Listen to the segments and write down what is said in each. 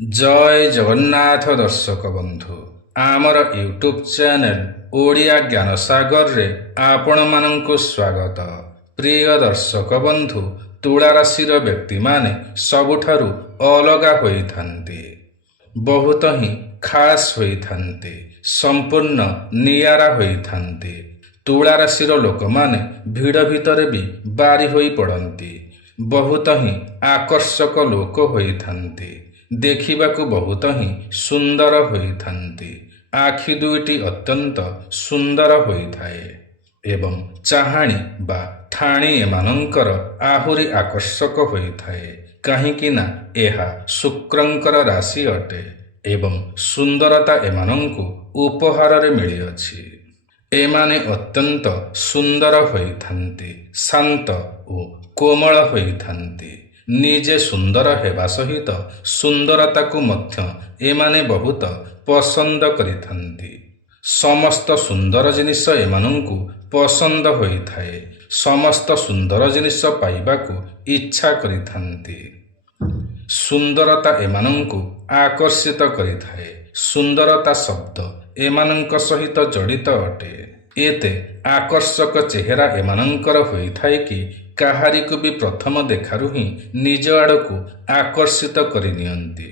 जय जगन्नाथ दर्शक बंधु आमर यूट्यूब चैनल ओडिया ज्ञान सागर रे आपण मानंकु स्वागत। प्रिय दर्शक बंधु, तुला राशिर व्यक्ति माने सबुठारु अलगा होइथान्ते, बहुत ही खास होइथान्ते, संपूर्ण नियारा होइथान्ते। तुला राशिर लोक माने भिड़ भितर भी बारी होई पड़ती, बहुत ही आकर्षक लोक होइथान्ते, देखिबाकू बहुत ही सुंदर होइथान्ति। आखि दुईटी अत्यंत सुंदर होइथाए एवं चाहाणी बा ठाणी एमानंकर आहुरी आकर्षक होइथाए, काहींकि ना एहा शुक्रंकर राशि अटे एवं सुंदरता एमानंकु उपहार रे मिलिअछि। एमाने अत्यंत सुंदर होइथान्ति, शांत ओ कोमल होइथान्ति। निजे सुंदर हेबा सहित सुंदरता को मध्य एमाने बहुत पसंद करिथान्ति। समस्त सुंदर जिनिस एमानंकु पसंद होइथाए, समस्त सुंदर जिनिस पाइबाकू इच्छा करिथान्ति। सुंदरता एमानंकु आकर्षित करिथाए। सुंदरता शब्द एमानंक सहित जड़ित अटे। एते आकर्षक चेहरा एमानंकर होइथाए कि काहारी को भी प्रथम देखारु ही निज आड़कू आकर्षित करि नियंती।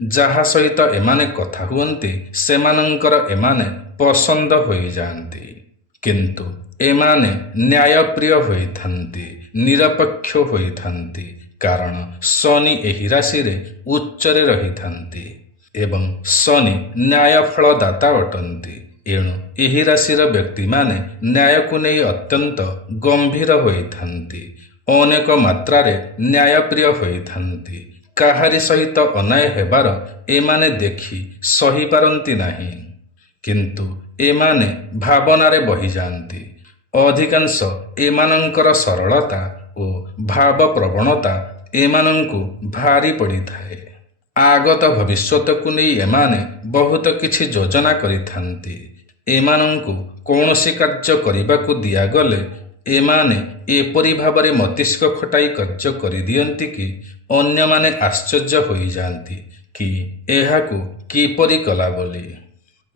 जहा सहित एमाने कथा हुअन्ति सेमानंकर एमाने पसंद होई जांती। किंतु एमाने न्यायप्रिय होइथान्ति, निरपेक्ष होइथान्ति, कारण शनि एही राशि रे उच्चरे रहिथान्ति एवं शनि न्यायफलदाता अटंती। एणु एही राशिर व्यक्ति माने न्याय को नहीं अत्यंत गंभीर होइथान्ति, अनेक मात्रारे न्यायप्रिय होइथान्ति। काहारी सहित अन्याय हेबार एमाने देखि सही पारंती नाही, किंतु एमाने भावनारे बहि जांती। अधिकांश एमानंकर सरलता ओ भाव प्रवणता एमानंकु भारी पड़िथाए। आगत भविष्यत को नहीं एमाने बहुत किछि योजना करिथान्ति। एमानंकु कौनसी कार्य करिबाकू दियागले एमाने एपरि भावरे मस्तिष्क खटाई कार्य करिदियंती कि अन्य माने आश्चर्य होई जांती कि एहाकू किपरि कला बोली।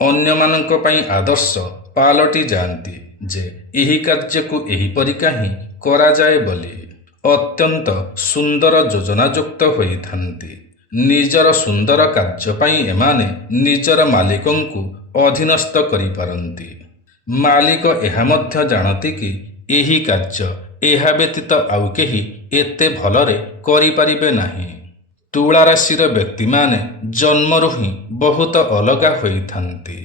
अन्य मानंक पई आदर्श पालटी जांती जे एही कार्यकू एही परि काहे करा जाए बोली। अत्यंत सुंदर योजनायुक्त होइथान्ति। निजर सुंदर कार्य पई एमाने निजर मालिकंकु अधीनस्थ करि पारंती। मालिक एहा मध्य जानती कि एही कार्य एहा व्यतीत आउ केही एते भलरे करि पारिबे नाही। तुला राशिर व्यक्ति माने जन्मरु ही बहुत अलगा होइथान्ति।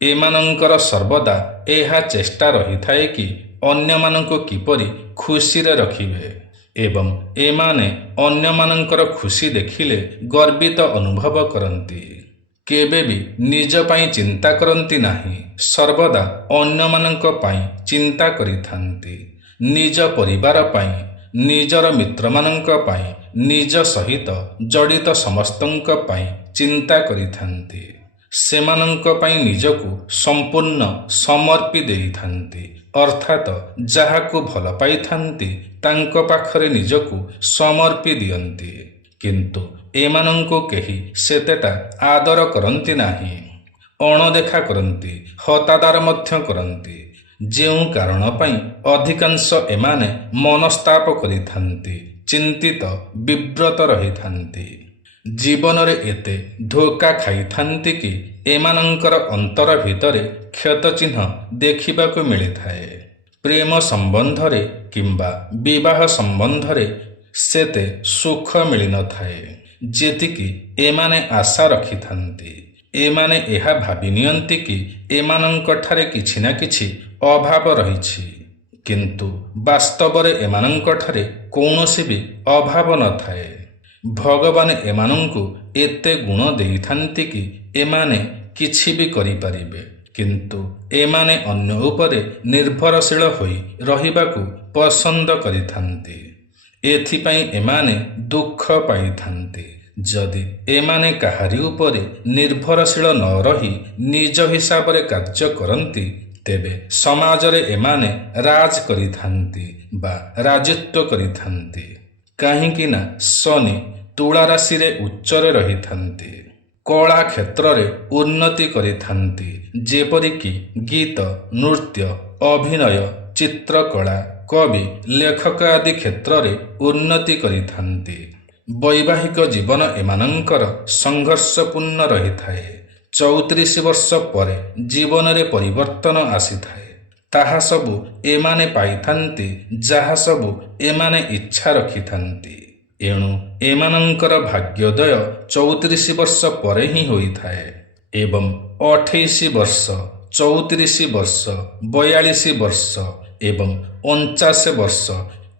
एमानंकर सर्वदा एहा चेष्टा रहिथाए कि अन्य मानंको किपरि खुशी रे रखिबे एवं एमाने अन्य मानंकर खुशी देखिले गर्वित अनुभव करती। केबे भी निज पाई चिंता करती नाही, सर्वदा अन्य मानंक पाई चिंता करिथान्ति। निज परिवार पाई, निजर मित्र मानंक पाई, निज सहित जड़ित समस्तंक पाई चिंता करिथान्ति। सेमानंक पाई निजकू संपूर्ण समर्पी देइथान्ति, अर्थात जाहाकू भल पाइथान्ति तांको पाखरे निजकू समर्पी दियंती। किंतु एमानंको केही सेतेटा आदर करंती नाही, अणदेखा करंती, हतादार मध्य करंती। जेउ कारण पाई अधिकांश एमाने मनस्ताप करिथान्ति, चिंतित विव्रत रहिथान्ति। जीवन रे एते धोखा खाइथान्ति कि एमानंकर अंतर भितरे क्षत चिन्ह देखिबाकू मिलिथाए। प्रेम संबंधरे किंबा विवाह संबंधरे सेते सुख मिली न थाए जेतिकी एमाने आशा रखिथान्ति। एमाने एहा भाबी नियंती कि एमानंक ठारे किछि ना किछि अभाव रहिछि, किंतु वास्तवरे एमानंक ठारे कौनसी भी अभाव न थाए। भगवान एमानंकु एते गुण देइथान्ति कि एमाने किछि भी करि पारिबे, किंतु एमाने अन्य उपरे निर्भरशील होई रहिबाकू पसंद करिथान्ति। एथिपाई एमाने दुख पाइथान्ति। जदि एमाने काहारी उपरे निर्भरशील न रही निज हिसाब रे कार्य करन्ति तेबे समाजरे एमाने राज करिथान्ति बा राजत्व करिथान्ति। काहींकि ना शनि ତୁଳା ରାଶିରେ ଉଚ୍ଚରେ ରହିଥାନ୍ତି। କଳା କ୍ଷେତ୍ରରେ ଉନ୍ନତି କରିଥାନ୍ତି, ଯେପରିକି ଗୀତ, ନୃତ୍ୟ, ଅଭିନୟ, ଚିତ୍ରକଳା, କବି, ଲେଖକ ଆଦି କ୍ଷେତ୍ରରେ ଉନ୍ନତି କରିଥାନ୍ତି। ବୈବାହିକ ଜୀବନ ଏମାନଙ୍କର ସଂଘର୍ଷପୂର୍ଣ୍ଣ ରହିଥାଏ। 34 ବର୍ଷ ପରେ ଜୀବନରେ ପରିବର୍ତ୍ତନ ଆସିଥାଏ। ତାହା ସବୁ ଏମାନେ ପାଇଥାନ୍ତି ଯାହା ସବୁ ଏମାନେ ଇଚ୍ଛା ରଖିଥାନ୍ତି। ଏଣୁ ଏମାନଙ୍କର ଭାଗ୍ୟୋଦୟ 34 ବର୍ଷ ପରେ ହିଁ ହୋଇଥାଏ ଏବଂ 28 ବର୍ଷ, 34 ବର୍ଷ, 42 ବର୍ଷ ଏବଂ 49 ବର୍ଷ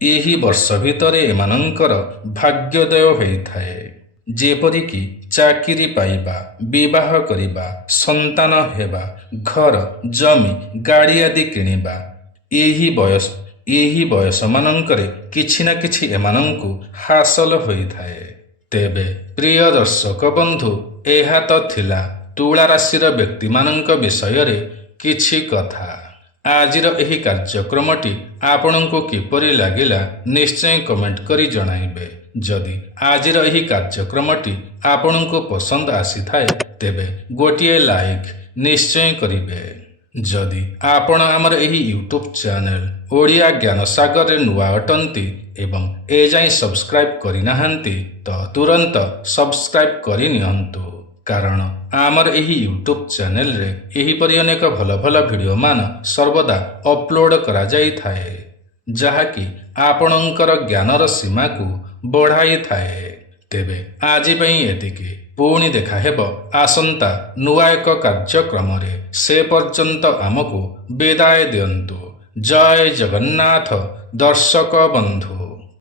ଏହି ବର୍ଷ ଭିତରେ ଏମାନଙ୍କର ଭାଗ୍ୟୋଦୟ ହୋଇଥାଏ। ଯେପରିକି ଚାକିରି ପାଇବା, ବିବାହ କରିବା, ସନ୍ତାନ ହେବା, ଘର, ଜମି, ଗାଡ଼ି ଆଦି କିଣିବା। ଏହି ବୟସମାନଙ୍କରେ କିଛି ନା କିଛି ଏମାନଙ୍କୁ ହାସଲ ହୋଇଥାଏ। ତେବେ ପ୍ରିୟ ଦର୍ଶକ ବନ୍ଧୁ, ଏହା ତ ଥିଲା ତୁଳା ରାଶିର ବ୍ୟକ୍ତିମାନଙ୍କ ବିଷୟରେ କିଛି କଥା। ଆଜିର ଏହି କାର୍ଯ୍ୟକ୍ରମଟି ଆପଣଙ୍କୁ କିପରି ଲାଗିଲା ନିଶ୍ଚୟ କମେଣ୍ଟ କରି ଜଣାଇବେ। ଯଦି ଆଜିର ଏହି କାର୍ଯ୍ୟକ୍ରମଟି ଆପଣଙ୍କୁ ପସନ୍ଦ ଆସିଥାଏ ତେବେ ଗୋଟିଏ ଲାଇକ୍ ନିଶ୍ଚୟ କରିବେ। ଯଦି ଆପଣ ଆମର ଏହି ୟୁଟ୍ୟୁବ୍ ଚ୍ୟାନେଲ ଓଡ଼ିଆ ଜ୍ଞାନସାଗରରେ ନୂଆ ଅଟନ୍ତି ଏବଂ ଏଯାଏଁ ସବସ୍କ୍ରାଇବ୍ କରିନାହାନ୍ତି ତ ତୁରନ୍ତ ସବସ୍କ୍ରାଇବ୍ କରିନିଅନ୍ତୁ, କାରଣ ଆମର ଏହି ୟୁଟ୍ୟୁବ୍ ଚ୍ୟାନେଲରେ ଏହିପରି ଅନେକ ଭଲ ଭଲ ଭିଡ଼ିଓମାନ ସର୍ବଦା ଅପଲୋଡ଼ କରାଯାଇଥାଏ, ଯାହାକି ଆପଣଙ୍କର ଜ୍ଞାନର ସୀମାକୁ ବଢ଼ାଇଥାଏ। ତେବେ ଆଜି ପାଇଁ ଏତିକି। ପୁଣି ଦେଖା ହେବ ଆସନ୍ତା ନୂଆ ଏକ କାର୍ଯ୍ୟକ୍ରମରେ। ସେ ପର୍ଯ୍ୟନ୍ତ ଆମକୁ ବିଦାୟ ଦିଅନ୍ତୁ। ଜୟ ଜଗନ୍ନାଥ ଦର୍ଶକ ବନ୍ଧୁ।